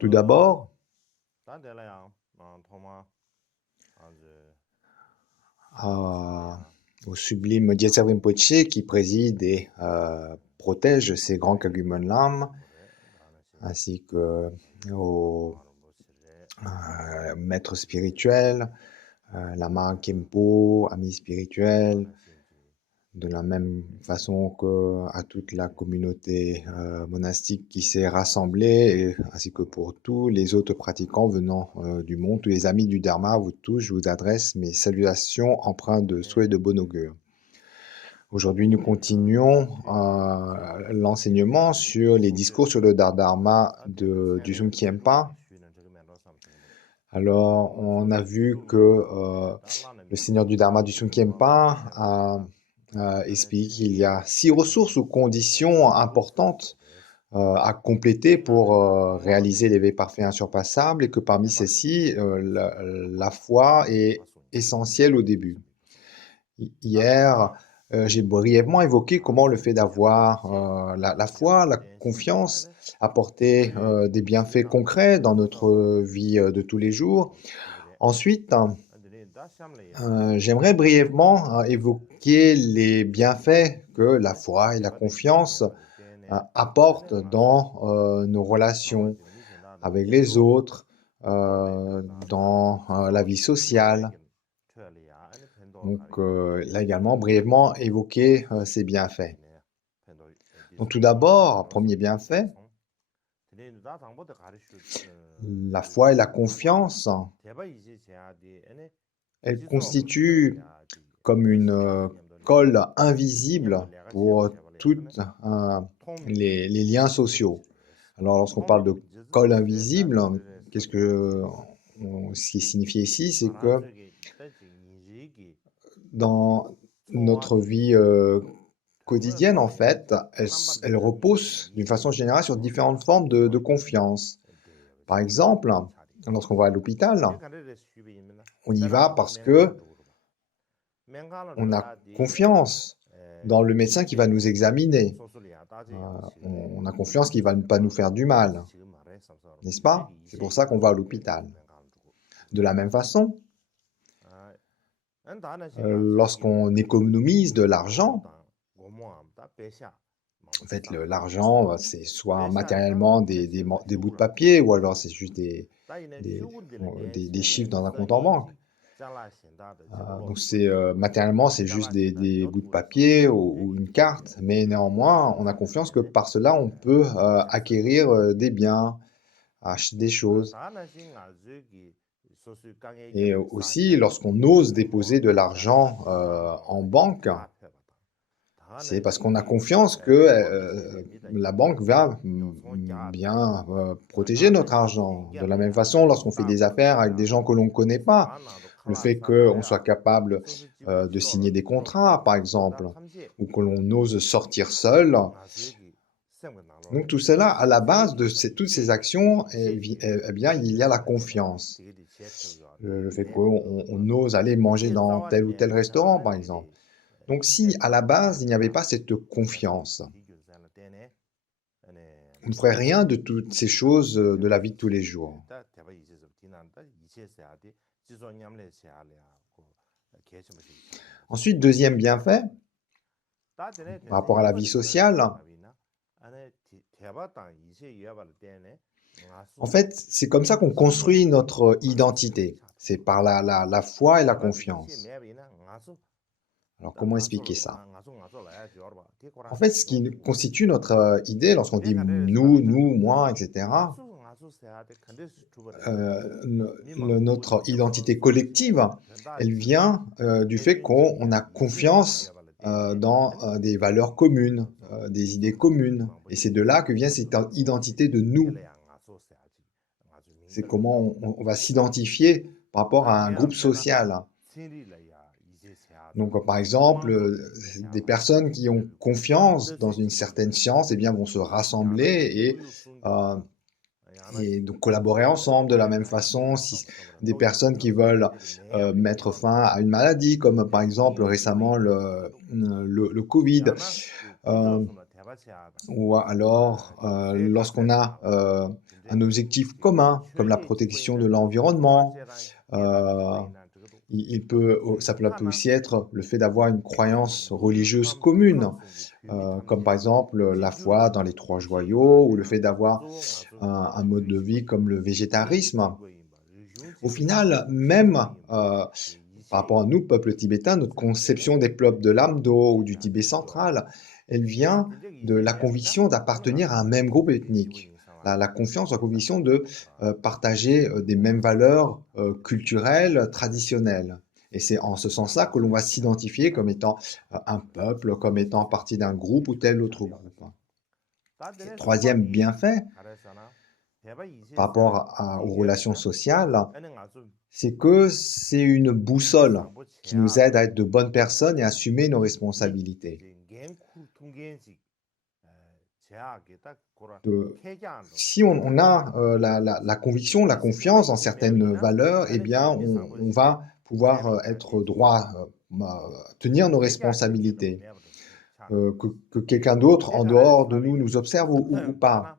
Tout d'abord, euh, au sublime Diezer Rinpoché qui préside et protège ces grands Kagumon Lam, ainsi que aux maîtres spirituels, Lama Kempo, amis spirituels, de la même façon que à toute la communauté monastique qui s'est rassemblée, ainsi que pour tous les autres pratiquants venant du monde, tous les amis du Dharma, vous tous, je vous adresse mes salutations empreintes de souhait de bon augure. Aujourd'hui, nous continuons l'enseignement sur les discours sur le Dharma du Sun Khyentpa. Alors, on a vu que le Seigneur du Dharma du Sun Khyentpa explique qu'il y a 6 ressources ou conditions importantes à compléter pour réaliser l'éveil parfait insurpassable et que parmi celles-ci, la foi est essentielle au début. Hier, j'ai brièvement évoqué comment le fait d'avoir la foi, la confiance, apporter des bienfaits concrets dans notre vie de tous les jours. Ensuite, j'aimerais brièvement évoquer les bienfaits que la foi et la confiance apportent dans nos relations avec les autres, dans la vie sociale. Donc là également, brièvement évoquer ces bienfaits. Donc tout d'abord, premier bienfait, la foi et la confiance, elles constituent comme une colle invisible pour toutes les liens sociaux. Alors lorsqu'on parle de colle invisible, ce qui est signifié ici, c'est que dans notre vie quotidienne, en fait, elle repose d'une façon générale sur différentes formes de confiance. Par exemple, lorsqu'on va à l'hôpital, on y va parce que on a confiance dans le médecin qui va nous examiner. On a confiance qu'il ne va pas nous faire du mal, n'est-ce pas? C'est pour ça qu'on va à l'hôpital. De la même façon, lorsqu'on économise de l'argent, en fait, l'argent, c'est soit matériellement des bouts de papier, ou alors c'est juste des chiffres dans un compte en banque. Donc matériellement, c'est juste des bouts de papier ou une carte, mais néanmoins, on a confiance que par cela, on peut acquérir des biens, acheter des choses. Et aussi, lorsqu'on ose déposer de l'argent en banque, c'est parce qu'on a confiance que la banque va bien protéger notre argent. De la même façon, lorsqu'on fait des affaires avec des gens que l'on ne connaît pas, le fait qu'on soit capable de signer des contrats, par exemple, ou que l'on ose sortir seul. Donc tout cela, à la base de toutes ces actions, eh bien, il y a la confiance. Le fait qu'on ose aller manger dans tel ou tel restaurant, par exemple. Donc si à la base, il n'y avait pas cette confiance, on ne ferait rien de toutes ces choses de la vie de tous les jours. Ensuite, deuxième bienfait, par rapport à la vie sociale, en fait, c'est comme ça qu'on construit notre identité. C'est par la foi et la confiance. Alors, comment expliquer ça? En fait, ce qui constitue notre idée, lorsqu'on dit nous, moi, etc., notre identité collective, elle vient du fait qu'on a confiance dans des valeurs communes, des idées communes. Et c'est de là que vient cette identité de nous. C'est comment on va s'identifier par rapport à un groupe social. Donc, par exemple, des personnes qui ont confiance dans une certaine science, eh bien, vont se rassembler et donc collaborer ensemble. De la même façon, si des personnes qui veulent mettre fin à une maladie, comme par exemple récemment le Covid, Ou alors, lorsqu'on a un objectif commun, comme la protection de l'environnement, euh, ça peut aussi être le fait d'avoir une croyance religieuse commune, comme par exemple la foi dans les trois joyaux ou le fait d'avoir un mode de vie comme le végétarisme. Au final, même par rapport à nous, peuple tibétain, notre conception des peuples de l'Amdo ou du Tibet central, elle vient de la conviction d'appartenir à un même groupe ethnique. La confiance, la conviction de partager des mêmes valeurs culturelles, traditionnelles. Et c'est en ce sens-là que l'on va s'identifier comme étant un peuple, comme étant partie d'un groupe ou tel autre groupe. Et troisième bienfait, par rapport aux relations sociales, c'est que c'est une boussole qui nous aide à être de bonnes personnes et à assumer nos responsabilités. De- Si on a la conviction, la confiance dans certaines valeurs, eh bien, on va pouvoir être droit, tenir nos responsabilités. Que quelqu'un d'autre en dehors de nous nous observe ou pas.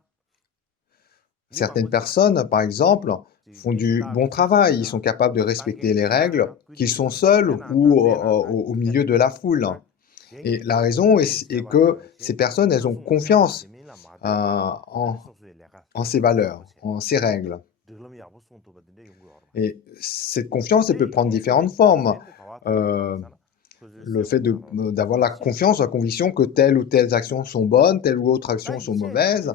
Certaines personnes, par exemple, font du bon travail, ils sont capables de respecter les règles, qu'ils sont seuls ou au milieu de la foule. Et la raison est que ces personnes, elles ont confiance en ces valeurs, en ces règles. Et cette confiance, elle peut prendre différentes formes. Euh, le fait d'avoir la confiance, la conviction que telle ou telle action sont bonnes, telle ou autre action sont mauvaises.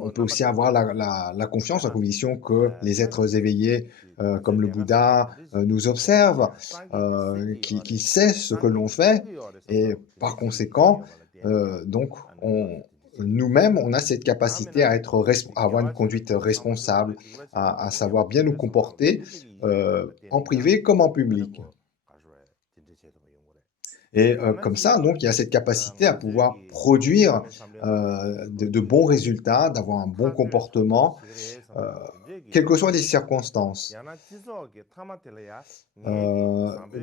On peut aussi avoir la confiance, la conviction que les êtres éveillés, comme le Bouddha, nous observent, qu'ils sait ce que l'on fait, et par conséquent, donc, nous-mêmes, on a cette capacité à avoir une conduite responsable, à savoir bien nous comporter, en privé comme en public. Et comme ça, donc, il y a cette capacité à pouvoir produire de bons résultats, d'avoir un bon comportement, euh, quelles que soient les circonstances.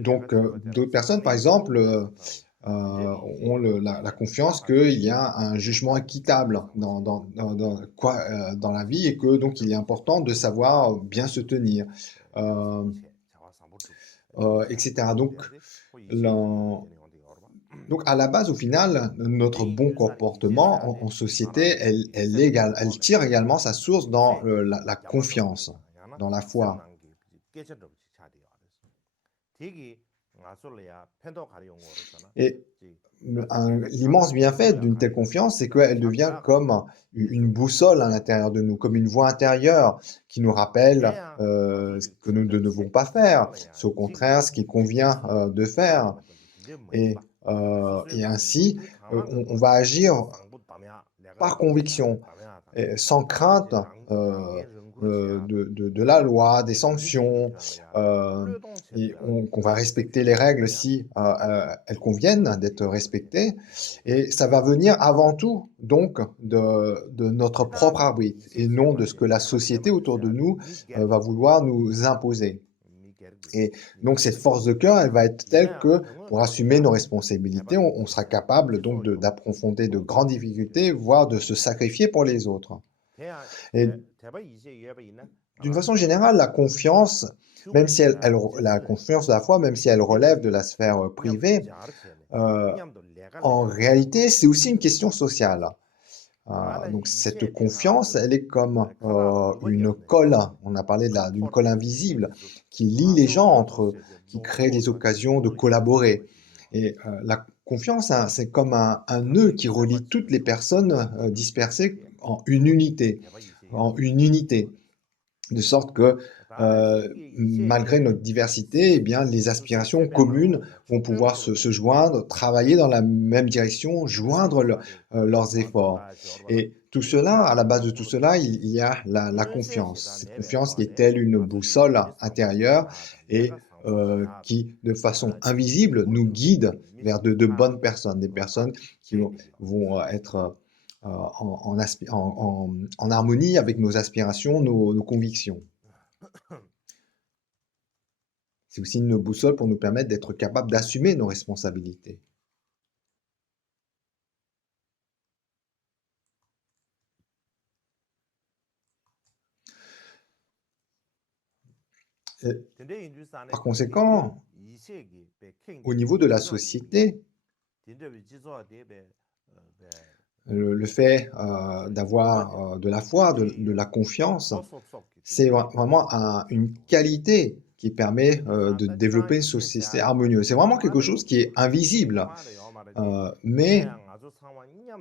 D'autres personnes, par exemple, ont la confiance qu'il y a un jugement équitable dans la vie et que donc il est important de savoir bien se tenir, euh, etc. Donc, à la base, au final, notre bon comportement en société, elle tire également sa source dans la confiance, dans la foi. Et l'immense bienfait d'une telle confiance, c'est qu'elle devient comme une boussole à l'intérieur de nous, comme une voix intérieure qui nous rappelle ce que nous ne devons pas faire, c'est au contraire ce qu'il convient de faire. Et ainsi, on va agir par conviction, et sans crainte de la loi, des sanctions, et qu'on va respecter les règles si elles conviennent d'être respectées. Et ça va venir avant tout, donc, de notre propre arbitre, et non de ce que la société autour de nous va vouloir nous imposer. Et donc cette force de cœur, elle va être telle que pour assumer nos responsabilités, on sera capable donc d'approfondir de grandes difficultés, voire de se sacrifier pour les autres. Et d'une façon générale, la confiance, même si la confiance de la foi, même si elle relève de la sphère privée, euh, en réalité, c'est aussi une question sociale. Donc cette confiance, elle est comme une colle, on a parlé d'une colle invisible, qui lie les gens entre eux, qui crée des occasions de collaborer. Et la confiance, hein, c'est comme un nœud qui relie toutes les personnes dispersées en une unité, de sorte que malgré notre diversité, eh bien, les aspirations communes vont pouvoir se joindre, travailler dans la même direction, joindre leurs efforts. Et tout cela, à la base de tout cela, il y a la confiance. Cette confiance qui est telle une boussole intérieure et qui, de façon invisible, nous guide vers de bonnes personnes, des personnes qui vont être en harmonie avec nos aspirations, nos convictions. C'est aussi une boussole pour nous permettre d'être capables d'assumer nos responsabilités. Et par conséquent, au niveau de la société, le fait d'avoir de la foi, de la confiance, c'est vraiment une qualité qui permet de développer une société harmonieuse. C'est vraiment quelque chose qui est invisible, mais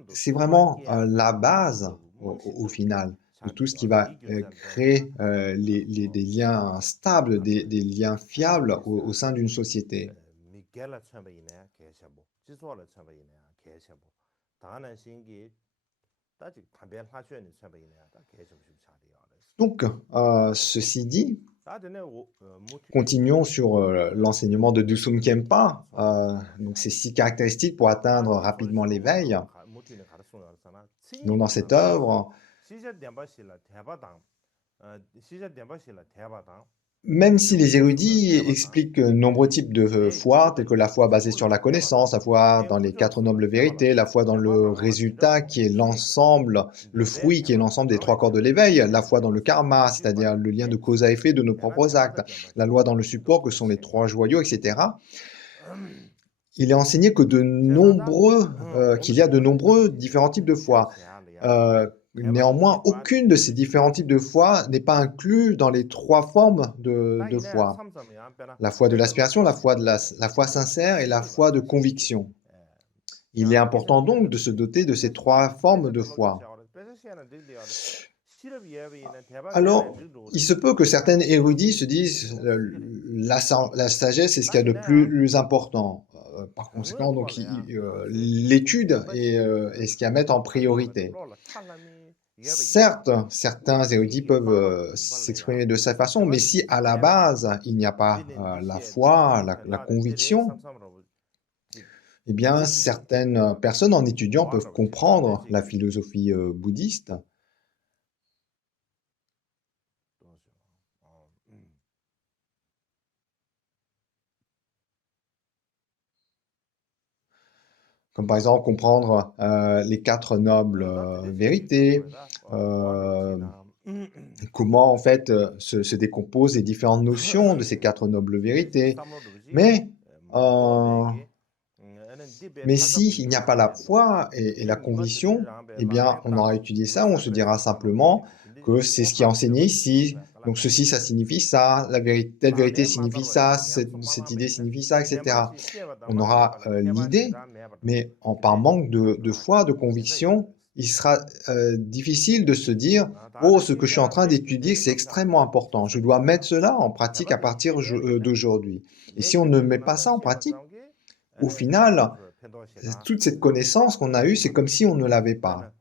c'est vraiment la base au final de tout ce qui va créer des liens stables, des liens fiables au sein d'une société. Donc, ceci dit, continuons sur l'enseignement de Dusum Khenpa. Donc, ces 6 caractéristiques pour atteindre rapidement l'éveil. Donc, dans cette œuvre, même si les érudits expliquent de nombreux types de foi, tels que la foi basée sur la connaissance, la foi dans les 4 nobles vérités, la foi dans le résultat qui est l'ensemble, le fruit qui est l'ensemble des 3 corps de l'éveil, la foi dans le karma, c'est-à-dire le lien de cause à effet de nos propres actes, la loi dans le support que sont les 3 joyaux, etc. Il est enseigné que qu'il y a de nombreux différents types de foi. Néanmoins, aucune de ces différents types de foi n'est pas inclue dans les 3 formes de foi. La foi de l'aspiration, la foi sincère et la foi de conviction. Il est important donc de se doter de ces 3 formes de foi. Alors, il se peut que certains érudits se disent la sagesse est ce qu'il y a de plus important. Par conséquent, donc, l'étude est ce qu'il y a à mettre en priorité. Certes, certains érudits peuvent s'exprimer de cette façon, mais si à la base, il n'y a pas la foi, la conviction, eh bien, certaines personnes en étudiant peuvent comprendre la philosophie bouddhiste. Comme par exemple comprendre les 4 nobles vérités, comment en fait se décomposent les différentes notions de ces 4 nobles vérités. Mais s'il n'y a pas la foi et la conviction, eh bien, on aura étudié ça, on se dira simplement que c'est ce qui est enseigné ici. Donc ceci, ça signifie ça, telle vérité signifie ça, cette idée signifie ça, etc. On aura l'idée, mais par manque de foi, de conviction, il sera difficile de se dire « Oh, ce que je suis en train d'étudier, c'est extrêmement important. Je dois mettre cela en pratique à partir d'aujourd'hui. » Et si on ne met pas ça en pratique, au final, toute cette connaissance qu'on a eue, c'est comme si on ne l'avait pas.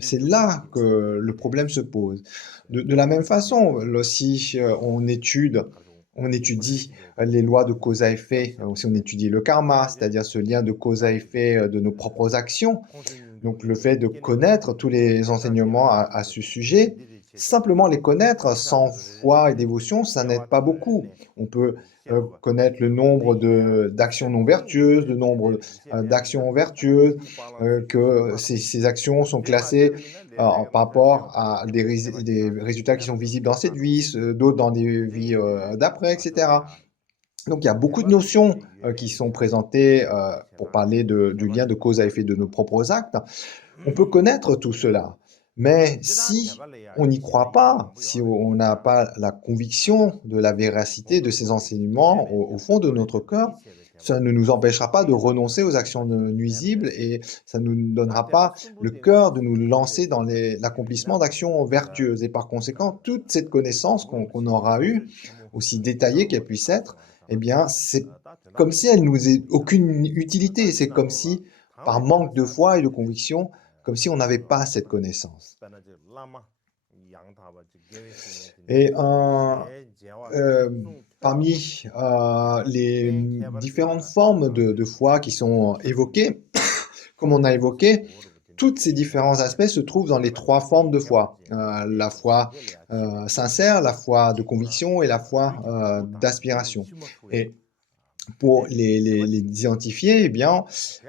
C'est là que le problème se pose. De la même façon, si on étudie les lois de cause à effet, si on étudie le karma, c'est-à-dire ce lien de cause à effet de nos propres actions, donc le fait de connaître tous les enseignements à ce sujet, simplement les connaître sans foi et dévotion, ça n'aide pas beaucoup. On peut connaître le nombre d'actions non vertueuses, le nombre d'actions vertueuses, que ces actions sont classées par rapport à des résultats qui sont visibles dans cette vie, d'autres dans des vies d'après, etc. Donc il y a beaucoup de notions qui sont présentées pour parler du lien de cause à effet de nos propres actes. On peut connaître tout cela, mais si on n'y croit pas, si on n'a pas la conviction de la véracité de ces enseignements au fond de notre cœur, ça ne nous empêchera pas de renoncer aux actions nuisibles et ça ne nous donnera pas le cœur de nous lancer dans l'accomplissement d'actions vertueuses. Et par conséquent, toute cette connaissance qu'on aura eue, aussi détaillée qu'elle puisse être, eh bien, c'est comme si elle nous ait aucune utilité. C'est comme si, par manque de foi et de conviction, comme si on n'avait pas cette connaissance. Et parmi les différentes formes de foi qui sont évoquées, comme on a évoqué, tous ces différents aspects se trouvent dans les 3 formes de foi. La foi sincère, la foi de conviction et la foi d'aspiration. Et pour les identifier, eh bien,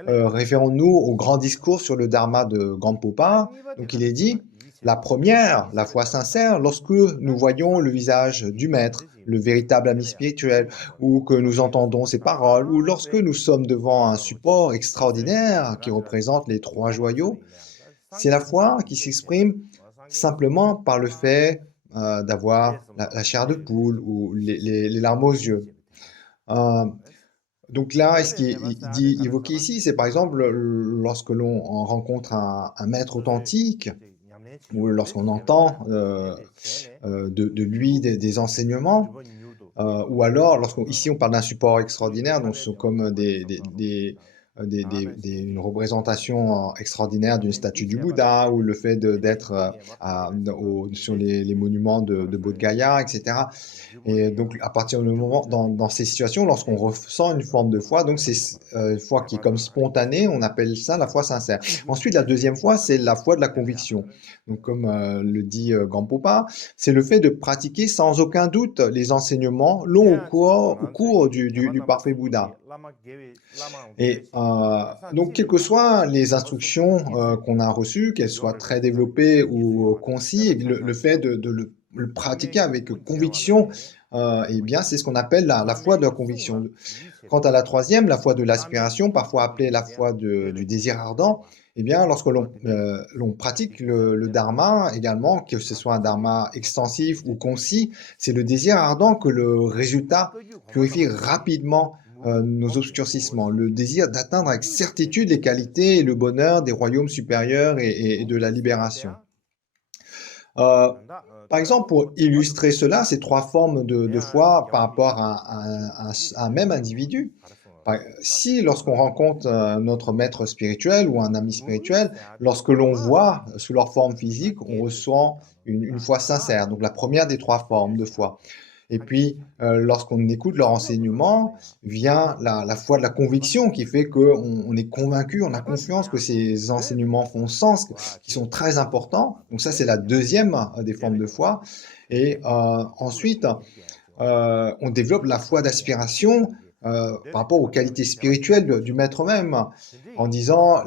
référons-nous au grand discours sur le dharma de Gampopa. Donc il est dit La première, la foi sincère, lorsque nous voyons le visage du Maître, le véritable ami spirituel, ou que nous entendons ses paroles, ou lorsque nous sommes devant un support extraordinaire qui représente les trois joyaux, c'est la foi qui s'exprime simplement par le fait d'avoir la chair de poule ou les larmes aux yeux. Euh, donc là, ce qui est dit, évoqué ici, c'est par exemple lorsque l'on rencontre un maître authentique, ou lorsqu'on entend de lui des enseignements, ou alors, ici on parle d'un support extraordinaire, donc ce sont comme une représentation extraordinaire d'une statue du Bouddha, ou le fait d'être sur les monuments de Bodh Gaya, etc. Et donc, à partir du moment, dans ces situations, lorsqu'on ressent une forme de foi, donc c'est une foi qui est comme spontanée, on appelle ça la foi sincère. Ensuite, la deuxième foi, c'est la foi de la conviction. Donc, comme le dit Gampopa, c'est le fait de pratiquer sans aucun doute les enseignements longs au cours du parfait Bouddha. Et donc, quelles que soient les instructions qu'on a reçues, qu'elles soient très développées ou concises, le fait de le pratiquer avec conviction, eh bien, c'est ce qu'on appelle la foi de la conviction. Quant à la troisième, la foi de l'aspiration, parfois appelée la foi du désir ardent, eh bien, lorsque l'on pratique le dharma également, que ce soit un dharma extensif ou concis, c'est le désir ardent que le résultat purifie rapidement nos obscurcissements, le désir d'atteindre avec certitude les qualités et le bonheur des royaumes supérieurs et de la libération. Par exemple, pour illustrer cela, ces trois formes de foi par rapport à un même individu. Si lorsqu'on rencontre notre maître spirituel ou un ami spirituel, lorsque l'on voit sous leur forme physique, on ressent une foi sincère, donc la première des trois formes de foi. Et puis, lorsqu'on écoute leur enseignement, vient la foi de la conviction qui fait qu'on est convaincu, on a confiance que ces enseignements font sens, qui sont très importants. Donc ça, c'est la deuxième des formes de foi. Et ensuite, on développe la foi d'aspiration par rapport aux qualités spirituelles du maître même, en disant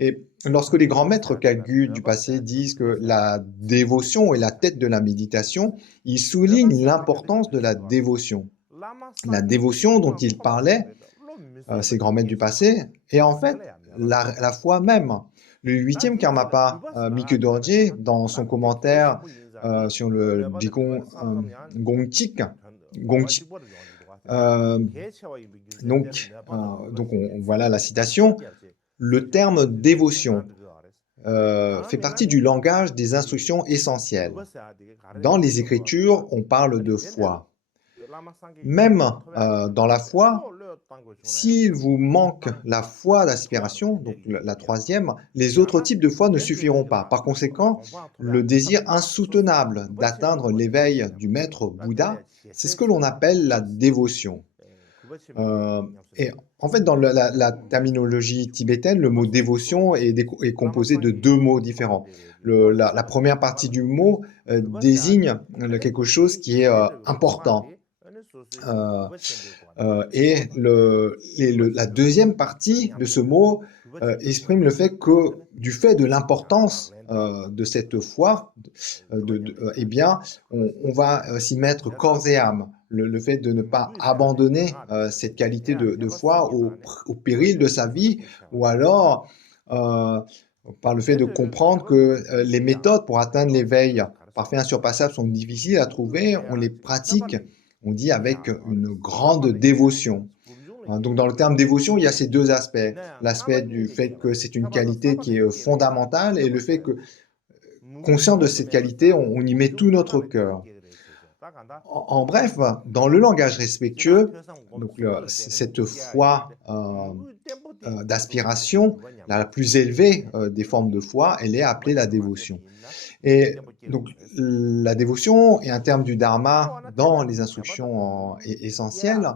et lorsque les grands maîtres Kalgu du passé disent que la dévotion est la tête de la méditation, ils soulignent l'importance de la dévotion. La dévotion dont ils parlaient, ces grands maîtres du passé, est en fait la foi même. Le huitième Karmapa, Mikyu Dorje, dans son commentaire sur le Jigong Gongchik, voilà la citation. Le terme dévotion fait partie du langage des instructions essentielles. Dans les Écritures, on parle de foi. Même dans la foi, s'il vous manque la foi d'aspiration, donc la troisième, les autres types de foi ne suffiront pas. Par conséquent, le désir insoutenable d'atteindre l'éveil du maître Bouddha, c'est ce que l'on appelle la dévotion. Et en fait, dans la terminologie tibétaine, le mot dévotion est composé de deux mots différents. La première partie du mot désigne quelque chose qui est important. La deuxième partie de ce mot exprime le fait que, du fait de l'importance de cette foi, eh bien, on va s'y mettre corps et âme. Le fait de ne pas abandonner cette qualité de foi au péril de sa vie, ou alors par le fait de comprendre que les méthodes pour atteindre l'éveil parfait insurpassable sont difficiles à trouver, on les pratique, on dit avec une grande dévotion. Donc dans le terme dévotion, il y a ces deux aspects. L'aspect du fait que c'est une qualité qui est fondamentale et le fait que, conscient de cette qualité, on y met tout notre cœur. En bref, dans le langage respectueux, donc cette foi d'aspiration, la plus élevée des formes de foi, elle est appelée la dévotion. Et donc la dévotion est un terme du Dharma dans les instructions essentielles.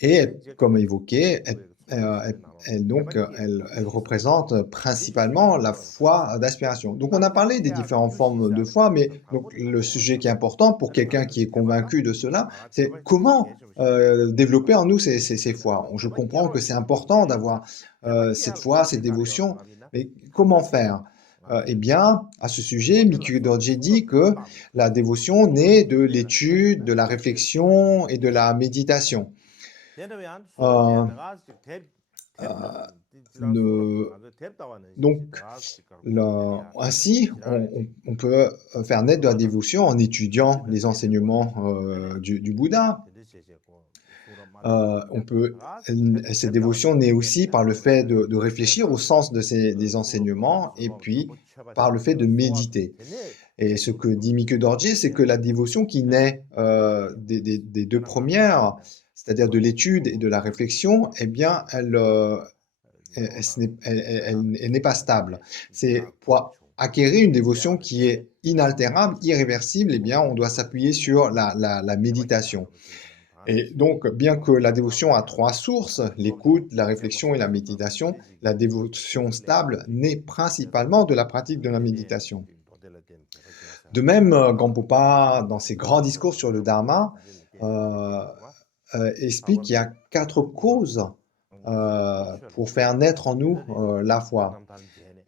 Et comme évoqué, elle représente principalement la foi d'aspiration. Donc on a parlé des différentes formes de foi, mais donc, le sujet qui est important pour quelqu'un qui est convaincu de cela, c'est comment développer en nous ces foi. Je comprends que c'est important d'avoir cette foi, cette dévotion, mais comment faire? Eh bien, à ce sujet, Mikio Dorji dit que la dévotion naît de l'étude, de la réflexion et de la méditation. Euh, ne- donc, ainsi, on peut faire naître de la dévotion en étudiant les enseignements du Bouddha. Cette dévotion naît aussi par le fait de réfléchir au sens des enseignements et puis par le fait de méditer. Et ce que dit Mikio Dorji, c'est que la dévotion qui naît des deux premières, c'est-à-dire de l'étude et de la réflexion, eh bien, elle n'est pas stable. C'est pour acquérir une dévotion qui est inaltérable, irréversible, eh bien, on doit s'appuyer sur la méditation. Et donc, bien que la dévotion a trois sources, l'écoute, la réflexion et la méditation, la dévotion stable naît principalement de la pratique de la méditation. De même, Gampopa, dans ses grands discours sur le Dharma, euh, explique qu'il y a quatre causes pour faire naître en nous la foi.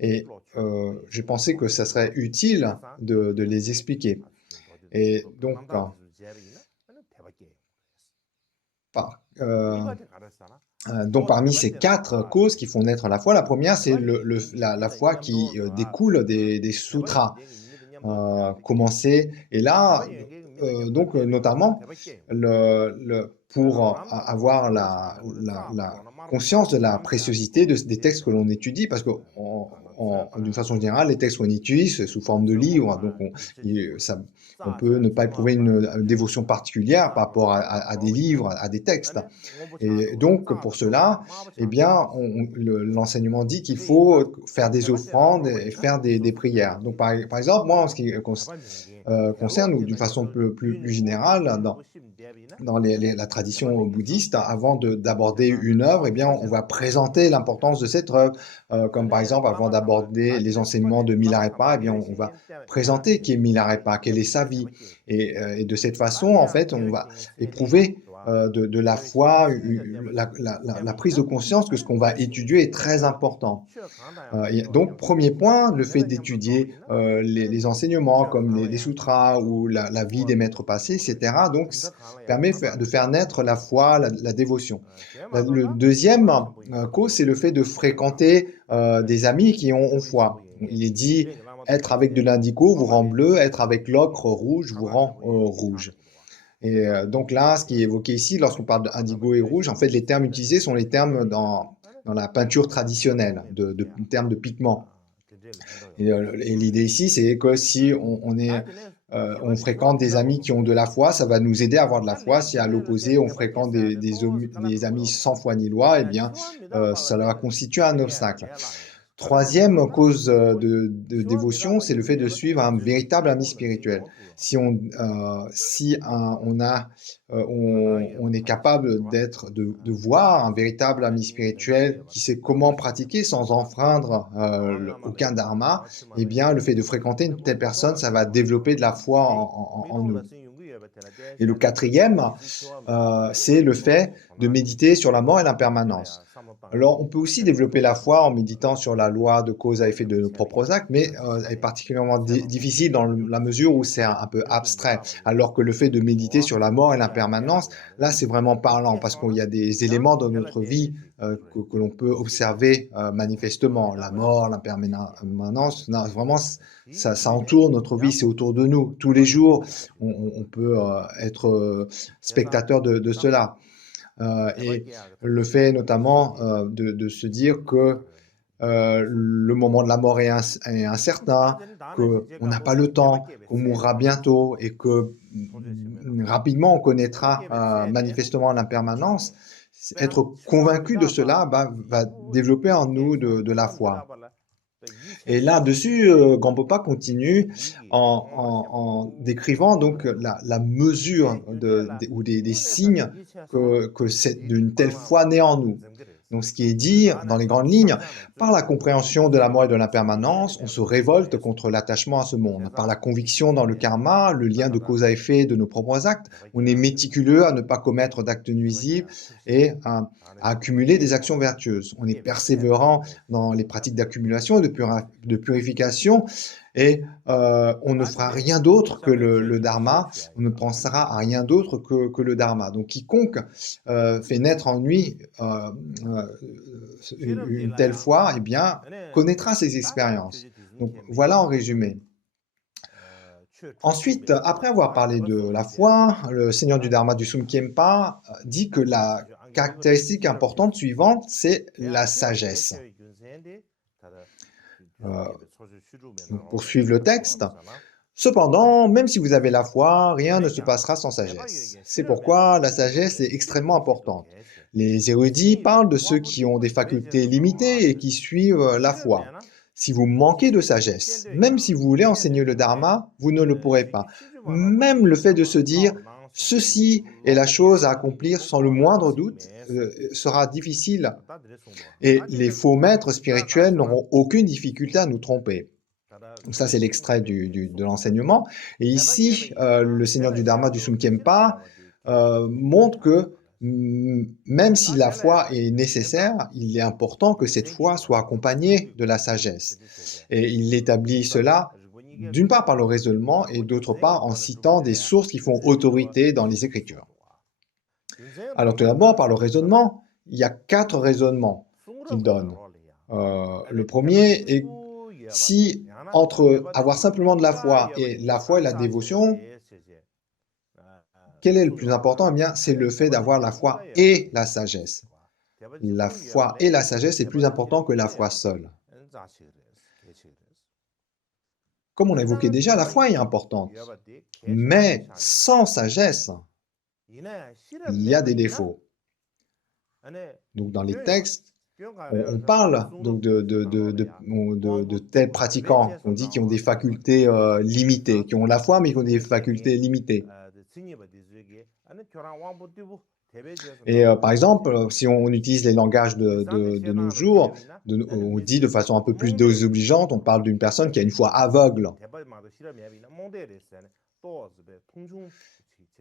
Et j'ai pensé que ça serait utile de les expliquer. Et donc, parmi ces quatre causes qui font naître la foi, la première, c'est la foi qui découle des sutras commencés. Et là, donc, notamment, pour avoir la conscience de la préciosité des textes que l'on étudie, parce que d'une façon générale, les textes qu'on étudie, c'est sous forme de livres, donc on peut ne pas éprouver une dévotion particulière par rapport à des livres, à des textes. Et donc, pour cela, eh bien, l'enseignement dit qu'il faut faire des offrandes et faire des prières. Donc, par exemple, moi, en ce qui concerne, ou d'une façon plus générale, dans la tradition bouddhiste, avant d'aborder une œuvre, eh bien, on va présenter l'importance de cette œuvre. Comme par exemple, avant d'aborder les enseignements de Milarepa, eh bien, on va présenter qui est Milarepa, quelle est sa vie. Et de cette façon, en fait, on va éprouver de la foi, la prise de conscience que ce qu'on va étudier est très important. Donc, premier point, le fait d'étudier les enseignements comme les sutras ou la vie des maîtres passés, etc. Donc, permet de faire naître la foi, la dévotion. Le deuxième cause, c'est le fait de fréquenter des amis qui ont foi. Il est dit, être avec de l'indigo vous rend bleu, être avec l'ocre rouge vous rend rouge. Et donc là, ce qui est évoqué ici, lorsqu'on parle d'indigo et rouge, en fait, les termes utilisés sont les termes dans la peinture traditionnelle, termes de pigments. Et l'idée ici, c'est que si on fréquente des amis qui ont de la foi, ça va nous aider à avoir de la foi. Si à l'opposé, on fréquente des amis sans foi ni loi, eh bien, ça va constituer un obstacle. Troisième cause de dévotion, c'est le fait de suivre un véritable ami spirituel. Si on est capable de voir un véritable ami spirituel qui sait comment pratiquer sans enfreindre aucun dharma, eh bien, le fait de fréquenter une telle personne, ça va développer de la foi en nous. Et le quatrième, c'est le fait de méditer sur la mort et l'impermanence. Alors, on peut aussi développer la foi en méditant sur la loi de cause à effet de nos propres actes, mais elle est particulièrement difficile dans la mesure où c'est un peu abstrait, alors que le fait de méditer sur la mort et l'impermanence, là, c'est vraiment parlant, parce qu'il y a des éléments dans notre vie que l'on peut observer manifestement. La mort, l'impermanence, vraiment, ça entoure notre vie, c'est autour de nous. Tous les jours, on peut être spectateur de cela. Et le fait notamment de se dire que le moment de la mort est incertain, qu'on n'a pas le temps, qu'on mourra bientôt et que rapidement on connaîtra manifestement l'impermanence, être convaincu de cela va développer en nous de la foi. Et là-dessus, Gampopa continue en décrivant donc la mesure ou des signes que d'une telle foi naît en nous. Donc ce qui est dit dans les grandes lignes, par la compréhension de la mort et de l'impermanence, on se révolte contre l'attachement à ce monde. Par la conviction dans le karma, le lien de cause à effet de nos propres actes, on est méticuleux à ne pas commettre d'actes nuisibles et à accumuler des actions vertueuses. On est persévérant dans les pratiques d'accumulation et de purification et on ne fera rien d'autre que le dharma, on ne pensera à rien d'autre que le dharma. Donc quiconque fait naître en lui une telle foi, eh bien, connaîtra ces expériences. Donc voilà en résumé. Ensuite, après avoir parlé de la foi, le seigneur du Dharma du Sumkempa dit que la caractéristique importante suivante, c'est la sagesse. Donc, pour suivre le texte, cependant, même si vous avez la foi, rien ne se passera sans sagesse. C'est pourquoi la sagesse est extrêmement importante. Les érudits parlent de ceux qui ont des facultés limitées et qui suivent la foi. Si vous manquez de sagesse, même si vous voulez enseigner le dharma, vous ne le pourrez pas. Même le fait de se dire « ceci est la chose à accomplir sans le moindre doute » sera difficile. Et les faux maîtres spirituels n'auront aucune difficulté à nous tromper. Donc ça, c'est l'extrait de l'enseignement. Et ici, le seigneur du Dharma du Sumkempa montre que même si la foi est nécessaire, il est important que cette foi soit accompagnée de la sagesse. Et il établit cela d'une part par le raisonnement et d'autre part en citant des sources qui font autorité dans les Écritures. Alors tout d'abord, par le raisonnement, il y a 4 raisonnements qu'il donne. Le premier est si entre avoir simplement de la foi et la dévotion, quel est le plus important? Eh bien, c'est le fait d'avoir la foi et la sagesse. La foi et la sagesse est plus important que la foi seule. Comme on a évoqué déjà, la foi est importante, mais sans sagesse, il y a des défauts. Donc dans les textes, on parle donc de tels pratiquants qu'on dit qui ont des facultés limitées, qui ont la foi mais qui ont des facultés limitées. Et par exemple, si on utilise les langages de nos jours, on dit de façon un peu plus désobligeante, on parle d'une personne qui a une foi aveugle.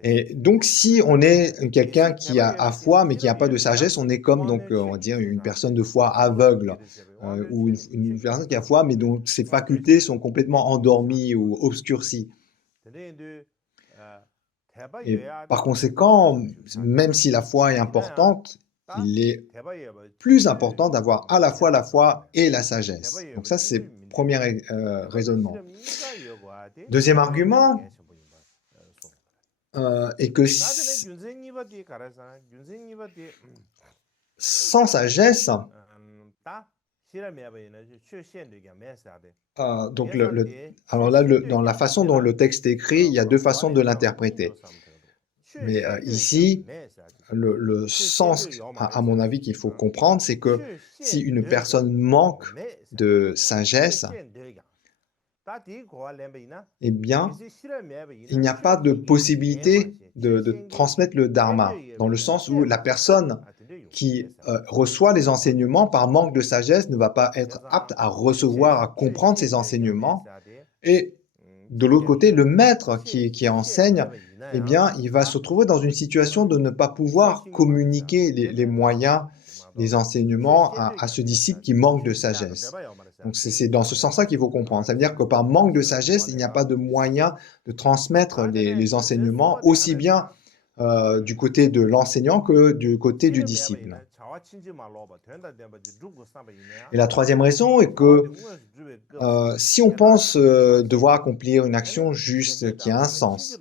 Et donc, si on est quelqu'un qui a foi mais qui n'a pas de sagesse, on est comme donc, on va dire une personne de foi aveugle ou une personne qui a foi mais dont ses facultés sont complètement endormies ou obscurcies. Et par conséquent, même si la foi est importante, il est plus important d'avoir à la fois la foi et la sagesse. Donc ça, c'est le premier raisonnement. Deuxième argument est que sans sagesse, donc alors là, dans la façon dont le texte est écrit, il y a 2 façons de l'interpréter. Mais ici, le sens, à mon avis, qu'il faut comprendre, c'est que si une personne manque de sagesse, eh bien, il n'y a pas de possibilité de transmettre le dharma, dans le sens où la personne qui reçoit les enseignements par manque de sagesse ne va pas être apte à recevoir, à comprendre ces enseignements. Et de l'autre côté, le maître qui enseigne, eh bien, il va se trouver dans une situation de ne pas pouvoir communiquer les moyens des enseignements à ce disciple qui manque de sagesse. Donc c'est dans ce sens-là qu'il faut comprendre. Ça veut dire que par manque de sagesse, il n'y a pas de moyen de transmettre les enseignements aussi bien du côté de l'enseignant que du côté du disciple. Et la troisième raison est que si on pense devoir accomplir une action juste qui a un sens,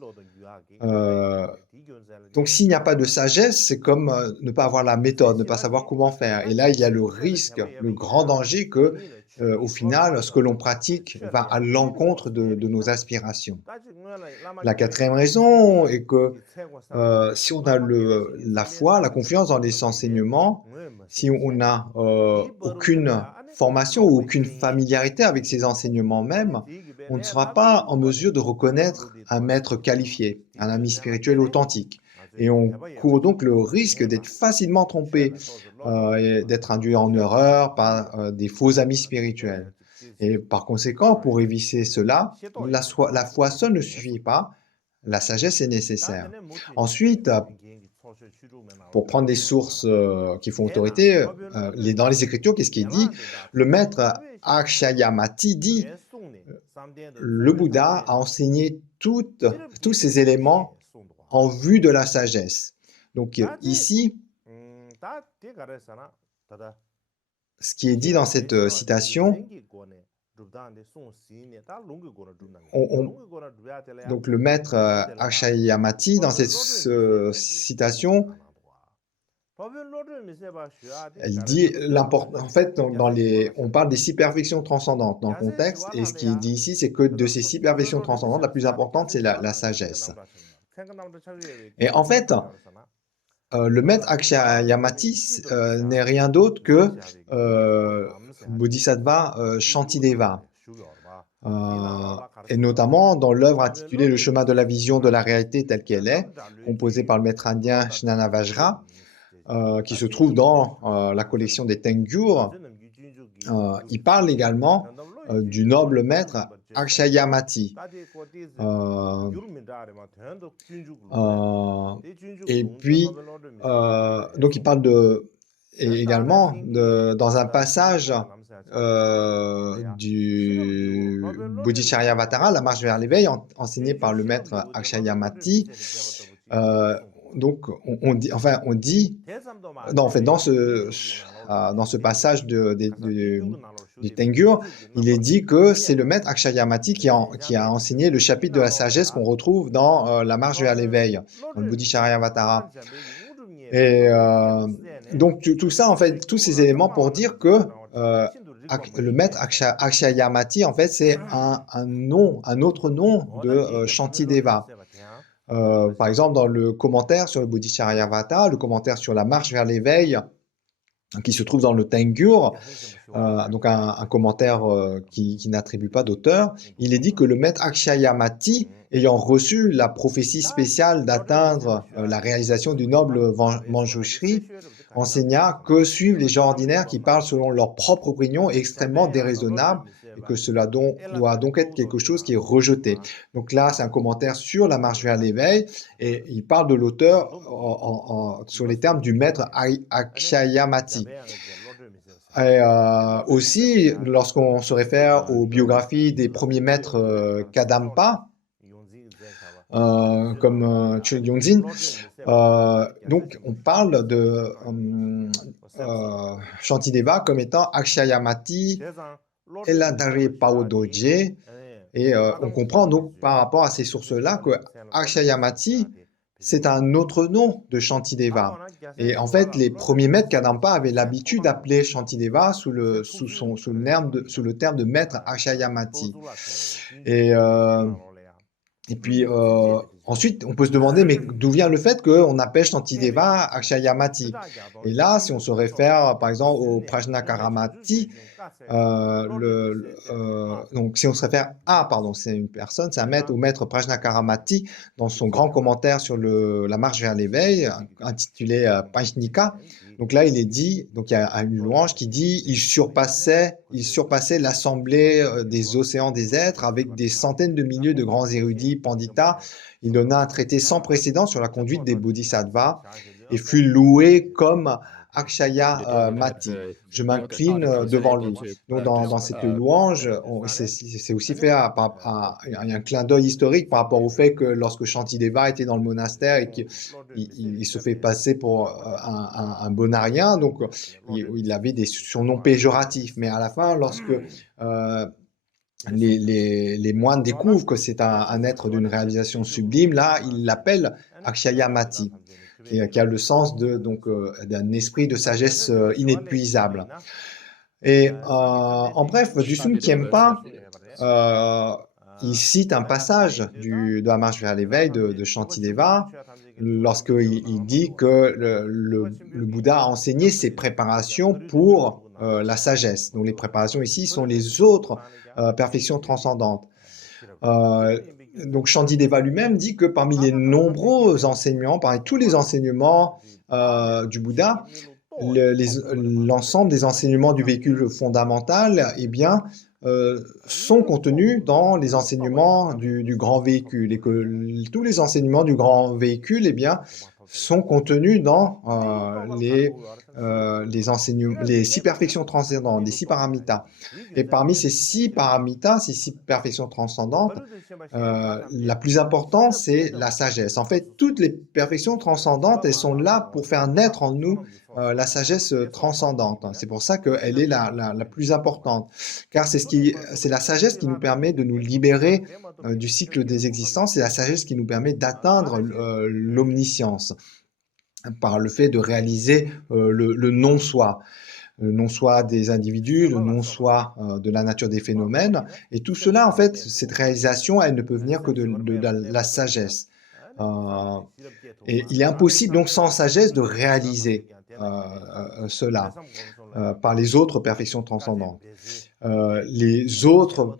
donc s'il n'y a pas de sagesse, c'est comme ne pas avoir la méthode, ne pas savoir comment faire. Et là, il y a le risque, le grand danger que, au final, ce que l'on pratique va à l'encontre de nos aspirations. La quatrième raison est que si on a la foi, la confiance dans les enseignements, si on n'a aucune formation ou aucune familiarité avec ces enseignements même, on ne sera pas en mesure de reconnaître un maître qualifié, un ami spirituel authentique. Et on court donc le risque d'être facilement trompé et d'être induit en erreur par des faux amis spirituels. Et par conséquent, pour éviter cela, la foi seule ne suffit pas, la sagesse est nécessaire. Ensuite, pour prendre des sources qui font autorité, dans les Écritures, qu'est-ce qui est dit? Le maître Akshayamati dit le Bouddha a enseigné tous ces éléments en vue de la sagesse. Donc ici, ce qui est dit dans cette citation, donc le maître Akshayamati, dans cette citation, il dit l'important. En fait, on parle des 6 perfections transcendantes dans le contexte, et ce qui est dit ici, c'est que de ces 6 perfections transcendantes, la plus importante, c'est la sagesse. Et en fait, le maître Akshayamati n'est rien d'autre que Bodhisattva Shantideva. Et notamment dans l'œuvre intitulée Le chemin de la vision de la réalité telle qu'elle est, composée par le maître indien Shnana Vajra, qui se trouve dans la collection des Tengyur. Il parle également du noble maître Akshayamati. Et puis, donc il parle également dans un passage du Bodhicharyavatara, la marche vers l'éveil, enseigné par le maître Akshayamati. Donc, on dit, non, en fait, dans ce passage du Tengyur, il est dit que c'est le maître Akshayamati qui a enseigné le chapitre de la sagesse qu'on retrouve dans la marche vers l'éveil, dans le Bodhicharyavatara. Et donc, tout ça, en fait, tous ces éléments pour dire que le maître Akshayamati, en fait, c'est un autre nom de Shantideva. Par exemple, dans le commentaire sur le Bodhicharyavatara, le commentaire sur la marche vers l'éveil, qui se trouve dans le Tengyur, donc un commentaire qui n'attribue pas d'auteur, il est dit que le maître Akshayamati, ayant reçu la prophétie spéciale d'atteindre la réalisation du noble Manjushri, enseigna que suivent les gens ordinaires qui parlent selon leur propre opinion extrêmement déraisonnable, et que cela doit donc être quelque chose qui est rejeté. Donc là, c'est un commentaire sur la marche vers l'éveil, et il parle de l'auteur sur les termes du maître Akshayamati. Et aussi, lorsqu'on se réfère aux biographies des premiers maîtres Kadampa, comme Chul Yongzin, donc on parle de Shantideva comme étant Akshayamati Eladare Paodoje, et on comprend donc par rapport à ces sources-là que Akshayamati, c'est un autre nom de Shantideva. Et en fait, les premiers maîtres Kadampa avaient l'habitude d'appeler Shantideva sous le terme de maître Akshayamati. Et puis, ensuite, on peut se demander, mais d'où vient le fait qu'on appelle Shantideva Akshayamati? Et là, si on se réfère, par exemple, au Prajnakaramati, donc si on se réfère c'est une personne, c'est un maître, au maître Prajnakaramati, dans son grand commentaire sur la marche vers l'éveil, intitulé Pajnika. Donc là, il est dit, donc il y a une louange qui dit il surpassait l'assemblée des océans des êtres avec des centaines de milliers de grands érudits panditas. Il donna un traité sans précédent sur la conduite des bodhisattvas et fut loué comme Akshayamati. Je m'incline devant lui. Donc dans cette louange, c'est aussi fait un clin d'œil historique par rapport au fait que lorsque Shantideva était dans le monastère et qu'il se fait passer pour un bonarien, donc il avait des surnoms péjoratifs. Mais à la fin, lorsque les moines découvrent que c'est un être d'une réalisation sublime, là, ils l'appellent Akshayamati, qui a le sens d'un esprit de sagesse inépuisable. Et en bref, Dusum Khyempa, il cite un passage de la marche vers l'éveil de Shantideva, lorsqu'il dit que le Bouddha a enseigné ses préparations pour la sagesse. Donc les préparations ici sont les autres perfections transcendantes. Donc Shantideva lui-même dit que parmi les nombreux enseignements, parmi tous les enseignements du Bouddha, l'ensemble des enseignements du véhicule fondamental, eh bien, sont contenus dans les enseignements du grand véhicule et que tous les enseignements du grand véhicule, eh bien, sont contenus dans les 6 perfections transcendantes, les 6 paramitas. Et parmi ces 6 paramitas, ces 6 perfections transcendantes, la plus importante, c'est la sagesse. En fait, toutes les perfections transcendantes, elles sont là pour faire naître en nous la sagesse transcendante. C'est pour ça qu'elle est la plus importante, car c'est la sagesse qui nous permet de nous libérer du cycle des existences, c'est la sagesse qui nous permet d'atteindre l'omniscience par le fait de réaliser le non-soi. Le non-soi des individus, le non-soi de la nature des phénomènes. Et tout cela, en fait, cette réalisation, elle ne peut venir que de la sagesse. Euh, et il est impossible, donc, sans sagesse, de réaliser cela par les autres perfections transcendantes. Les autres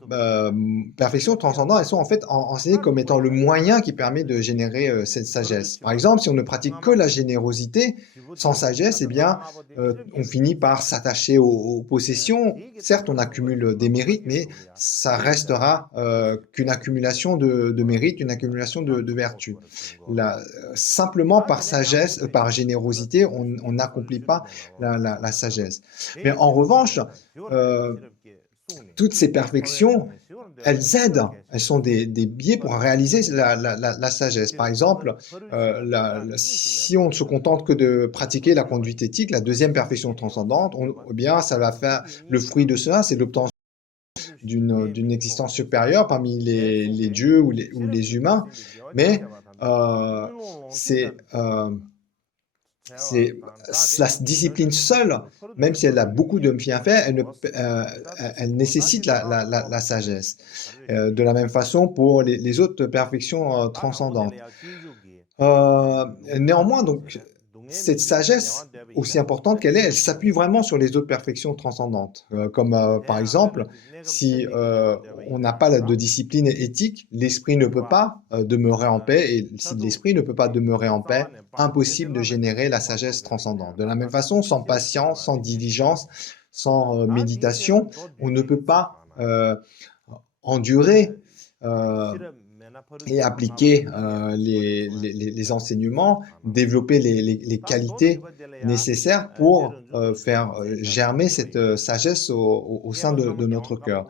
perfections transcendantes, elles sont en fait enseignées comme étant le moyen qui permet de générer cette sagesse. Par exemple, si on ne pratique que la générosité, sans sagesse, eh bien, on finit par s'attacher aux possessions. Certes, on accumule des mérites, mais ça restera qu'une accumulation de mérites, une accumulation de vertus. Simplement par sagesse, par générosité, on n'accomplit pas la sagesse. Mais en revanche, toutes ces perfections, elles aident, elles sont des biais pour réaliser la sagesse. Par exemple, si on ne se contente que de pratiquer la conduite éthique, la deuxième perfection transcendante, eh bien, ça va faire le fruit de cela, c'est l'obtention d'une existence supérieure parmi les dieux ou les humains. Mais c'est c'est la discipline seule, même si elle a beaucoup de bienfaits, elle nécessite la sagesse. De la même façon pour les autres perfections transcendantes. Néanmoins, donc, cette sagesse, aussi importante qu'elle est, elle s'appuie vraiment sur les autres perfections transcendantes. Comme par exemple, si on n'a pas de discipline éthique, l'esprit ne peut pas demeurer en paix, et si l'esprit ne peut pas demeurer en paix, impossible de générer la sagesse transcendante. De la même façon, sans patience, sans diligence, sans méditation, on ne peut pas endurer et appliquer les enseignements, développer les qualités nécessaires pour faire germer cette sagesse au sein de notre cœur.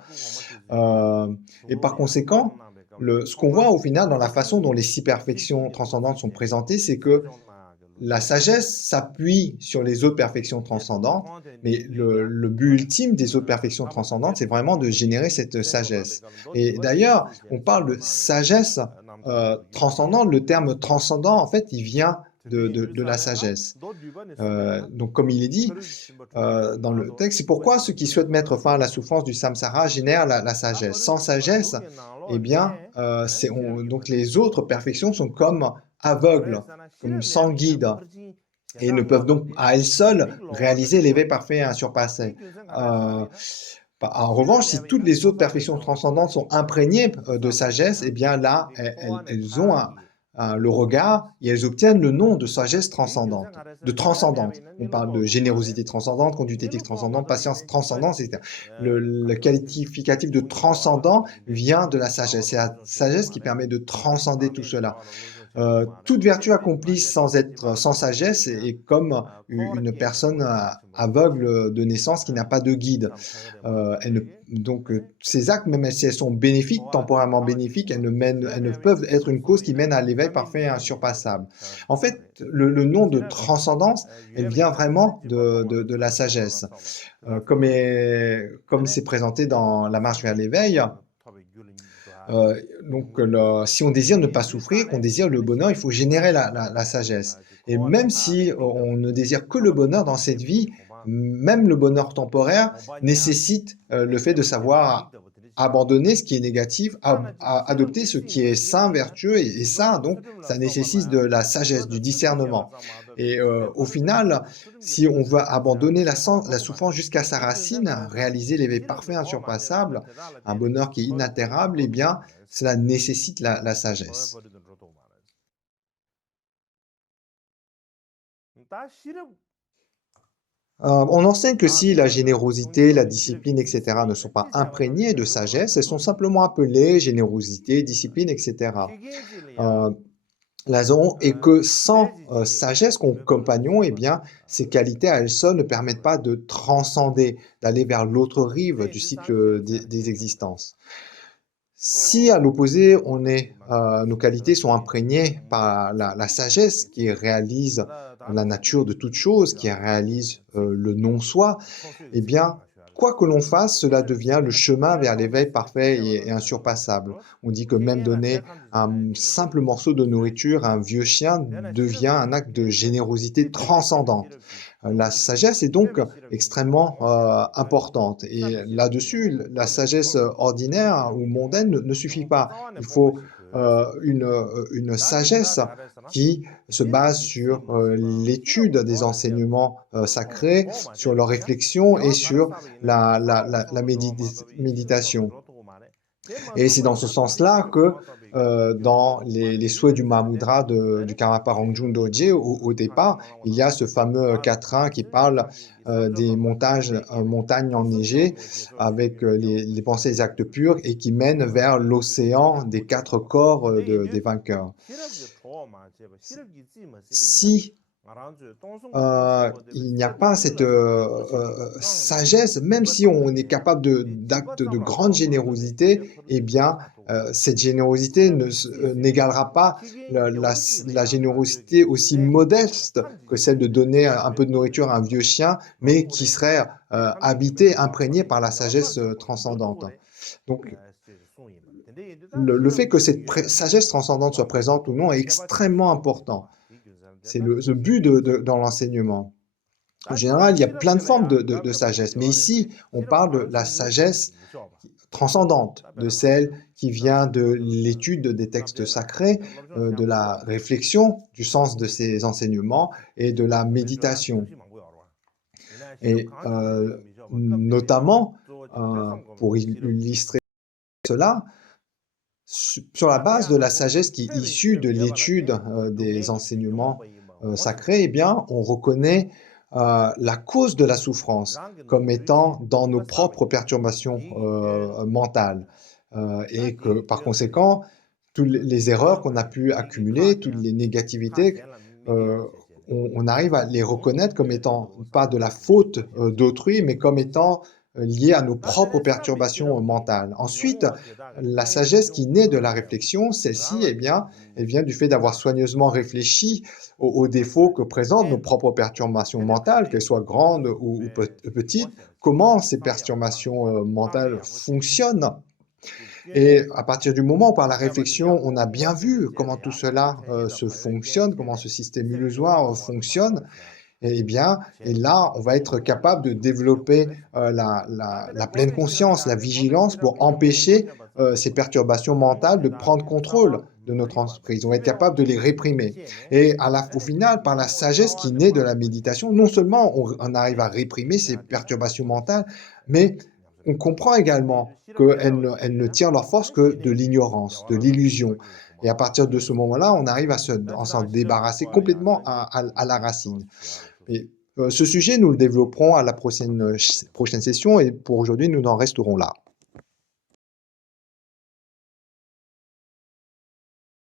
Et par conséquent, ce qu'on voit au final dans la façon dont les 6 perfections transcendantes sont présentées, c'est que la sagesse s'appuie sur les autres perfections transcendantes, mais le but ultime des autres perfections transcendantes, c'est vraiment de générer cette sagesse. Et d'ailleurs, on parle de sagesse transcendante. Le terme transcendant, en fait, il vient de la sagesse. Donc, comme il est dit dans le texte, c'est pourquoi ceux qui souhaitent mettre fin à la souffrance du samsara génèrent la sagesse. Sans sagesse, eh bien, donc les autres perfections sont comme aveugles, comme sans guide, et ne peuvent donc à elles seules réaliser l'éveil parfait et insurpassé. En revanche, si toutes les autres perfections transcendantes sont imprégnées de sagesse, eh bien là, elles ont le regard et elles obtiennent le nom de sagesse transcendante, de transcendante. On parle de générosité transcendante, conduite éthique transcendante, patience transcendante, etc. Le qualificatif de transcendant vient de la sagesse. C'est la sagesse qui permet de transcender tout cela. Toute vertu accomplie sans sagesse est comme une personne aveugle de naissance qui n'a pas de guide. Donc, ces actes, même si elles sont bénéfiques, temporairement bénéfiques, elles ne peuvent être une cause qui mène à l'éveil parfait et insurpassable. En fait, le nom de transcendance, elle vient vraiment de la sagesse. Comme c'est présenté dans la marche vers l'éveil, donc, si on désire ne pas souffrir, qu'on désire le bonheur, il faut générer la sagesse. Et même si on ne désire que le bonheur dans cette vie, même le bonheur temporaire nécessite le fait de savoir abandonner ce qui est négatif, adopter ce qui est sain, vertueux et sain. Donc, ça nécessite de la sagesse, du discernement. Et au final, si on veut abandonner la souffrance jusqu'à sa racine, réaliser l'éveil parfait, insurpassable, un bonheur qui est inaltérable, eh bien, cela nécessite la sagesse. On enseigne que si la générosité, la discipline, et cetera, ne sont pas imprégnées de sagesse, elles sont simplement appelées générosité, discipline, et cetera. Heu, la raison est que sans, sagesse comme compagnon, eh bien, ces qualités à elles seules ne permettent pas de transcender, d'aller vers l'autre rive du cycle des existences. Si à l'opposé, nos qualités sont imprégnées par la sagesse qui réalise la nature de toute chose, qui réalise, le non-soi, eh bien, quoi que l'on fasse, cela devient le chemin vers l'éveil parfait et insurpassable. On dit que même donner un simple morceau de nourriture à un vieux chien devient un acte de générosité transcendante. La sagesse est donc extrêmement, importante et là-dessus, la sagesse, ordinaire ou mondaine ne suffit pas. Il faut, une sagesse qui se base sur, l'étude des enseignements, sacrés, sur leur réflexion et sur la méditation. Et c'est dans ce sens-là que, dans les souhaits du Mahamudra du Karmapa Rongjung Dorje, au départ, il y a ce fameux quatrain qui parle, des montagnes enneigées avec, les pensées et les actes purs et qui mènent vers l'océan des 4 corps, des vainqueurs. Si il n'y a pas cette, sagesse, même si on est capable d'actes de grande générosité, eh bien, cette générosité n'égalera pas la générosité aussi modeste que celle de donner un peu de nourriture à un vieux chien, mais qui serait, habitée, imprégnée par la sagesse, transcendante. Donc le fait que cette sagesse transcendante soit présente ou non est extrêmement important. C'est le but dans l'enseignement. En général, il y a plein de formes de sagesse, mais ici, on parle de la sagesse transcendante, de celle qui vient de l'étude des textes sacrés, de la réflexion du sens de ces enseignements et de la méditation. Et notamment, pour illustrer cela, sur la base de la sagesse qui est issue de l'étude, des enseignements, sacrés, eh bien, on reconnaît, la cause de la souffrance comme étant dans nos propres perturbations, mentales, et que par conséquent, toutes les erreurs qu'on a pu accumuler, toutes les négativités, heu, on arrive à les reconnaître comme étant pas de la faute, d'autrui, mais comme étant, liées à nos propres perturbations, mentales. Ensuite, la sagesse qui naît de la réflexion, celle-ci, eh bien, elle vient du fait d'avoir soigneusement réfléchi aux défauts que présentent nos propres perturbations mentales, qu'elles soient grandes ou petites, comment ces perturbations, mentales fonctionnent. Et à partir du moment où par la réflexion, on a bien vu comment tout cela, se fonctionne, comment ce système illusoire, fonctionne, et bien, et là, on va être capable de développer, la pleine conscience, la vigilance pour empêcher, ces perturbations mentales de prendre contrôle de notre entreprise. On va être capable de les réprimer et au final, par la sagesse qui naît de la méditation, non seulement on arrive à réprimer ces perturbations mentales, mais on comprend également qu'elles ne tirent leur force que de l'ignorance, de l'illusion, et à partir de ce moment-là, on arrive à s'en débarrasser complètement à la racine. Et ce sujet, nous le développerons à la prochaine session et pour aujourd'hui, nous en resterons là.